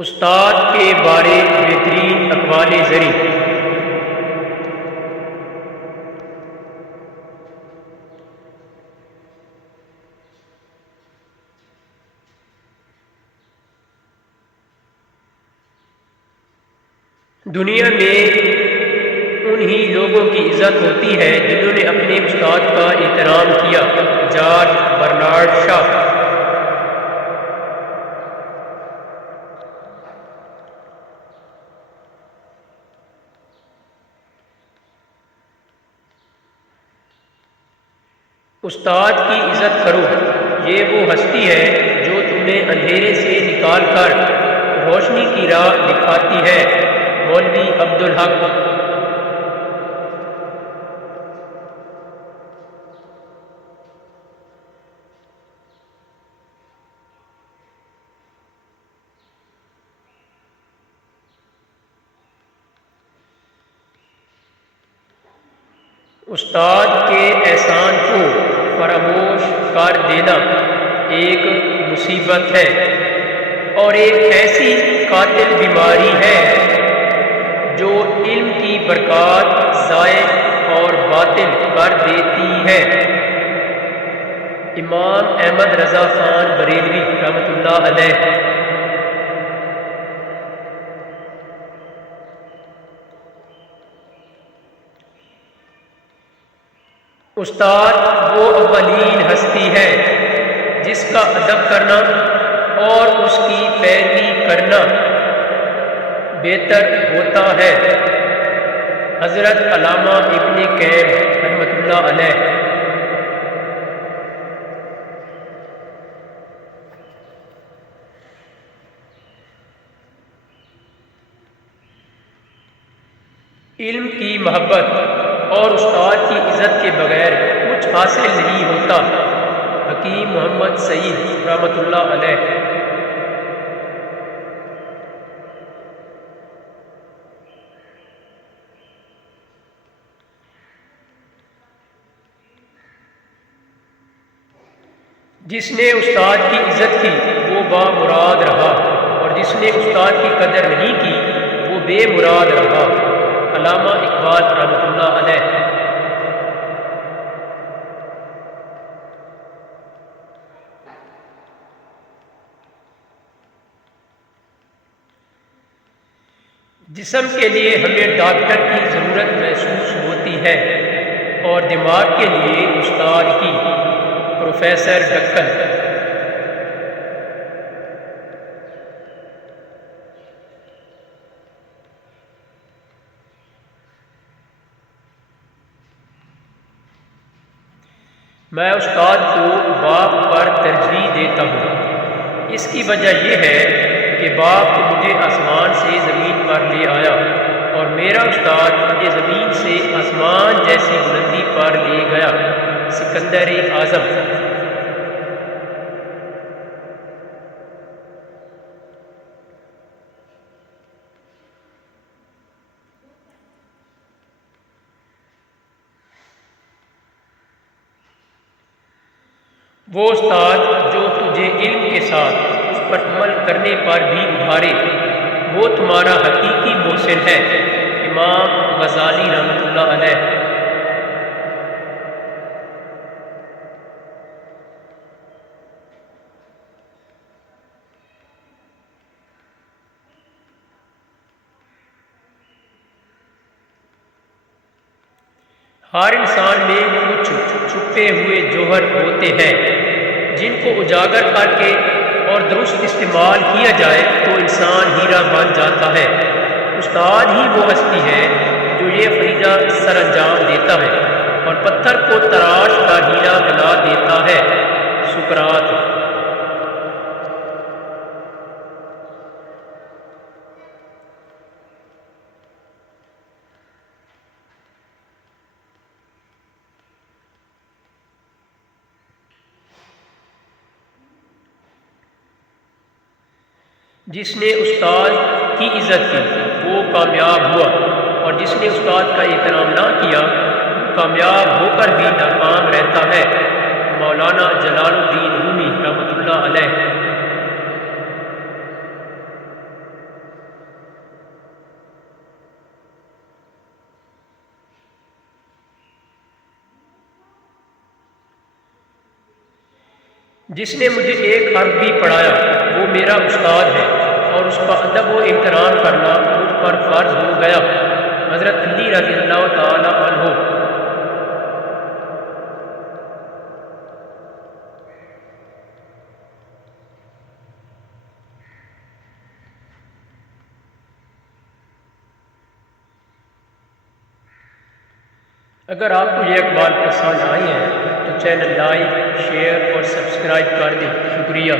استاد کے بارے بہترین اقوال زری۔ دنیا میں انہی لوگوں کی عزت ہوتی ہے جنہوں نے اپنے استاد کا احترام کیا۔ جارج برنارڈ شاہ۔ استاد کی عزت کرو، یہ وہ ہستی ہے جو تمہیں اندھیرے سے نکال کر روشنی کی راہ دکھاتی ہے۔ مولوی عبدالحق۔ استاد کے احسان کو فراموش کر دینا ایک مصیبت ہے اور ایک ایسی قاتل بیماری ہے جو علم کی برکات ضائع اور باطل کر دیتی ہے۔ امام احمد رضا خان بریلوی رحمۃ اللہ علیہ۔ استاد وہ اولین ہستی ہے جس کا ادب کرنا اور اس کی پیروی کرنا بہتر ہوتا ہے۔ حضرت علامہ ابن قیم رحمۃ اللہ علیہ۔ علم کی محبت اور استاد کی عزت کے بغیر کچھ حاصل نہیں ہوتا۔ حکیم محمد سعید رحمۃ اللہ علیہ۔ جس نے استاد کی عزت کی وہ بامراد رہا اور جس نے استاد کی قدر نہیں کی وہ بے مراد رہا۔ علامہ اقبال رحمۃ اللہ علیہ۔ جسم کے لیے ہمیں ڈاکٹر کی ضرورت محسوس ہوتی ہے اور دماغ کے لیے استاد کی۔ پروفیسر ڈکن۔ میں استاد کو باپ پر ترجیح دیتا ہوں۔ اس کی وجہ یہ ہے کہ باپ مجھے آسمان سے زمین پر لے آیا اور میرا استاد مجھے زمین سے آسمان جیسی بلندی پر لے گیا۔ سکندر اعظم۔ وہ استاد جو تجھے علم کے ساتھ اس پر عمل کرنے پر بھی ابھارے وہ تمہارا حقیقی محسن ہے۔ امام غزالی رحمۃ اللہ علیہ۔ ہر انسان میں کچھ چھپے ہوئے جوہر ہوتے ہیں جن کو اجاگر کر کے اور درست استعمال کیا جائے تو انسان ہیرا بن جاتا ہے۔ استاد ہی وہ ہستی ہے جو یہ فریضہ سر انجام دیتا ہے اور پتھر کو تراش کر ہیرا بنا دیتا ہے۔ سقراط۔ جس نے استاد کی عزت کی وہ کامیاب ہوا اور جس نے استاد کا احترام نہ کیا وہ کامیاب ہو کر بھی ناکام رہتا ہے۔ مولانا جلال الدین رومی رحمۃ اللہ علیہ۔ جس نے مجھے ایک حرف بھی پڑھایا وہ میرا استاد ہے، اور اس کا ادب و احترام کرنا مجھ پر فرض ہو گیا۔ حضرت علی رضی اللہ تعالی عنہ۔ اگر آپ کو یہ اقوال پسند آئے ہیں تو چینل لائک، شیئر اور سبسکرائب کر دیں۔ شکریہ۔